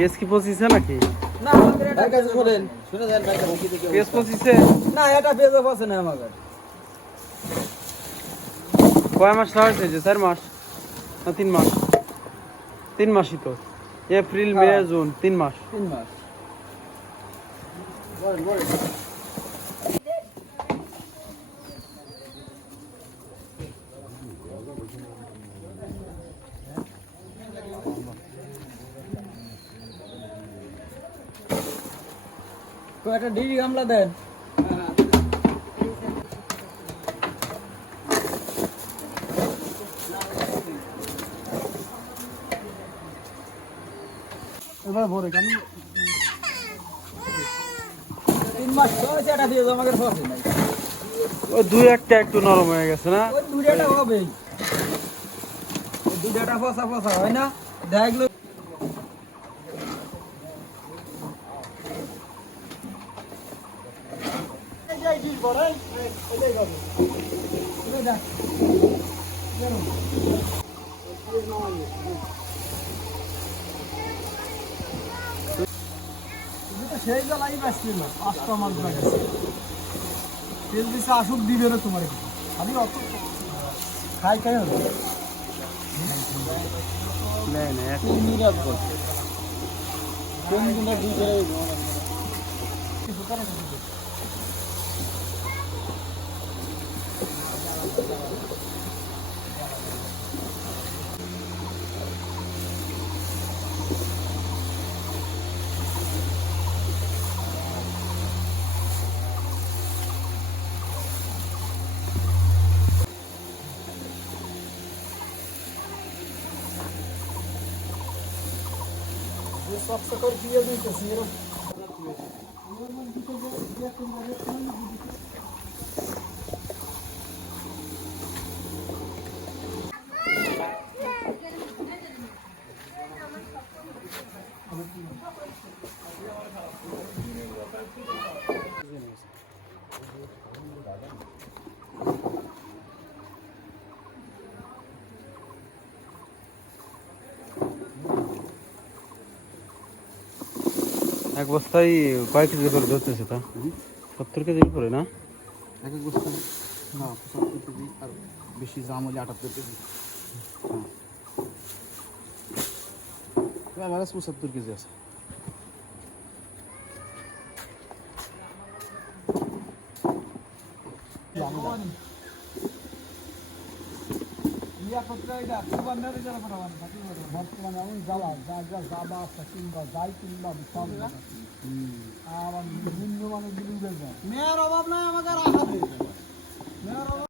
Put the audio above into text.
Case কি পঁচিশে নাকি? না আমাদের এটা ভাই বলেন শুনে দেন ভাই কি কেস পঁচিশে না এটা পেজ অফ আছে না আমাদের। কয় মাস খাওয়া হয়েছে চার মাস? না তিন মাস। তিন মাসই তো। এপ্রিল মে হ্যাঁ। জুন তিন মাস। তিন মাস। কয়টা ডিগ্রি গামলা দেন। এবার ভরে কেন? তিন মাস হয়েছে এটা দিয়ে আমাদের ফসে নাই। ওই দুই একটা একটু নরম হয়ে গেছে না? ওই দুটাটা হবেই। ওই দুটাটা ফসা ফসা হয় না। সেই বেলাই বাঁচছিল পাঁচটা মাস লাগাইছে তেল দিছে আসুক দিবে না তোমার আমি অত খাই খাই নিরাপ কোন দিনে দুই করে só para essa corpinha, assim, né? এক বস্তায় কয় কেজি করে ধরতেছে তা সত্তর কেজি করে না এক এক বস্তা না পঁচাত্তর কেজি আর বেশি দাম হলে আটাত্তর কেজি হ্যাঁ আমার কাছে পঁচাত্তর কেজি আছে বর্তমানে আমি জ্বালা যা যা যাবা আছে কিনবা যাই কিনবা সব আর নিম্ন মানে বিলুদের মেয়ের অভাব নাই আমাকে রাখা মেয়ের অভাব